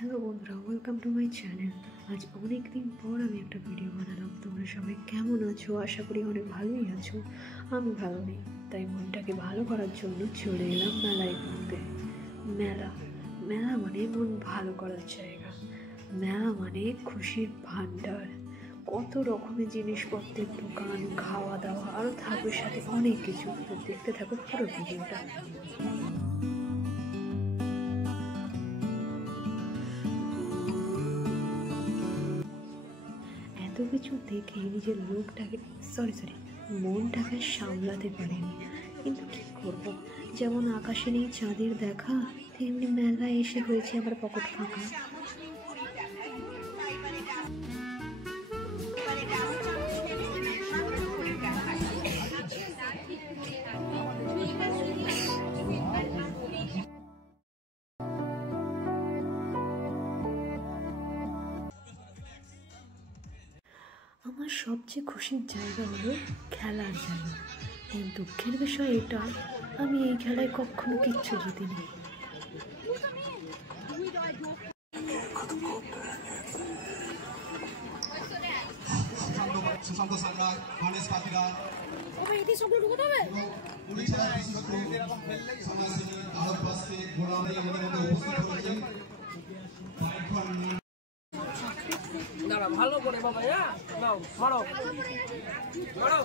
Hello বন্ধুরা, welcome to my channel. আজ অনেক দিন পর আমি একটা ভিডিও বানালাম। তোমরা সবাই কেমন আছো? আশা করি অনেক ভালোই আছো। আমি ভালো নেই, তাই মনটাকে ভালো করার জন্য চলে এলাম মেলায় ঘুরতে। মেলা মেলা মানে মন ভালো করার জায়গা। মেলা মানে খুশির ভাণ্ডার। কত রকমের জিনিসপত্রের দোকান, খাওয়া দাওয়া, আরও থাকবে সাথে অনেক কিছু। তো দেখতে থাকো পুরো ভিডিওটা। এত কিছু দেখে নিজের মনটাকে সামলাতে পারিনি। কিন্তু কী করব, যেমন আকাশে নেই চাঁদের দেখা, তেমনি মেলায় এসে হয়েছে আমার পকেট ফাঁকা। আমার সবচেয়ে খুশির জায়গা হলো খেলার জায়গা। এই দুঃখের বিষয় এটা, আমি এই খেলায় কখনো কিচ্ছু জিতিনি। সুশান্ত সান্যাল, গণেশ কাতিরা, সমাজসেবী আলোক বাস্কে গোলামী আমাদের মধ্যে উপস্থিত হয়েছেন। ভালো করে বাবা, মারো মারো।